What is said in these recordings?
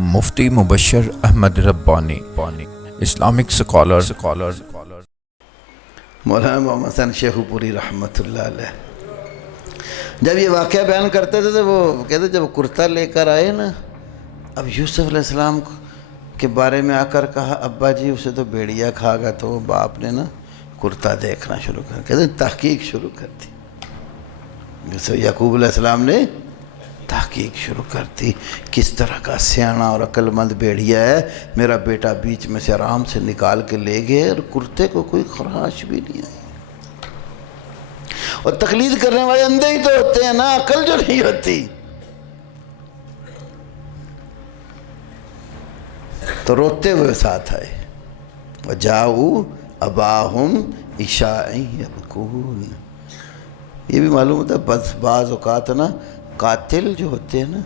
مفتی مبشر احمد ربانی Islamic scholar مولانا محمد حسن شیخ پوری رحمۃ اللہ علیہ جب یہ واقعہ بیان کرتے تھے تو وہ کہتے جب کرتا لے کر آئے نا، اب یوسف علیہ السلام کے بارے میں آ کر کہا ابا جی اسے تو بھیڑیا کھا گیا، تو باپ نے نا کرتا دیکھنا شروع کر، کہتے تحقیق شروع کر دی. جیسے یعقوب علیہ السلام نے تحقیق شروع کر دی، کس طرح کا سیانا اور عقل مند بھیڑیا ہے، میرا بیٹا بیچ میں سے آرام سے نکال کے لے گئے اور کرتے کو کوئی خراش بھی نہیں آئی. اور تقلید کرنے والے اندھے ہی تو ہوتے ہیں نا، عقل جو نہیں ہوتی. تو روتے ہوئے ساتھ آئے، وَجَاءُوا أَبَاهُمْ عِشَاءً يَبْكُونَ. یہ بھی معلوم ہوتا ہے بعض اوقات نا قاتل جو ہوتے ہیں نا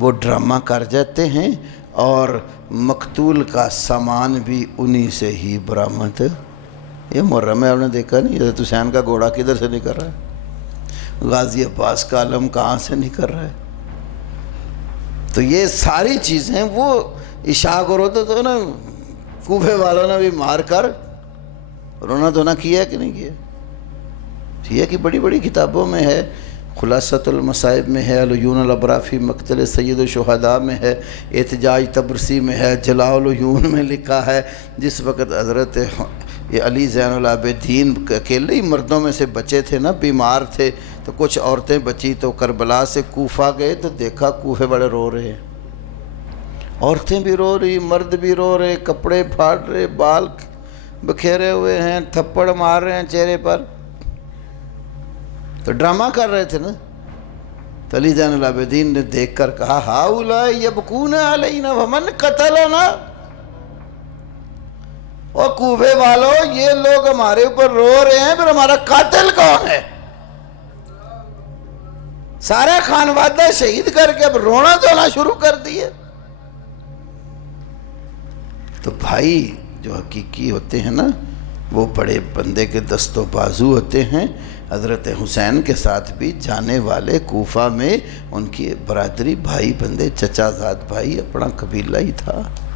وہ ڈرامہ کر جاتے ہیں اور مقتول کا سامان بھی انہی سے ہی برآمد. یہ محرم میں آپ نے دیکھا نہیں، حضرت حسین کا گھوڑا کدھر سے نکل رہا ہے، غازی عباس کا علم کہاں سے نکل رہا ہے. تو یہ ساری چیزیں وہ عشاء کو روتے تو نا کوفے والوں نے بھی مار کر رونا دھونا کیا کہ نہیں کیا. یہ کہ بڑی بڑی کتابوں میں ہے، خلاصۃ المصائب میں ہے، العیون الابرار فی مقتل سید الشہداء میں ہے، احتجاج تبرسی میں ہے، جلاء العیون میں لکھا ہے. جس وقت حضرت علی زین العابدین اکیلے ہی مردوں میں سے بچے تھے نا، بیمار تھے، تو کچھ عورتیں بچی تو کربلا سے کوفہ گئے تو دیکھا کوفے بڑے رو رہے ہیں، عورتیں بھی رو رہی، مرد بھی رو رہے، کپڑے پھاڑ رہے، بال بکھیرے ہوئے ہیں، تھپڑ مار رہے ہیں چہرے پر، تو ڈرامہ کر رہے تھے نا. تو علی زین العابدین نے دیکھ کر کہا ہؤلاء یبکون علینا ومن قتلنا. اور کوفے والوں یہ لوگ ہمارے اوپر رو رہے ہیں، پھر ہمارا قاتل کون ہے؟ سارا خانوادہ شہید کر کے اب رونا دھونا شروع کر دیے. تو بھائی جو حقیقی ہوتے ہیں نا وہ بڑے بندے کے دست و بازو ہوتے ہیں. حضرت حسین کے ساتھ بھی جانے والے کوفہ میں ان کی برادری بھائی بندے، چچا زاد بھائی، اپنا قبیلہ ہی تھا.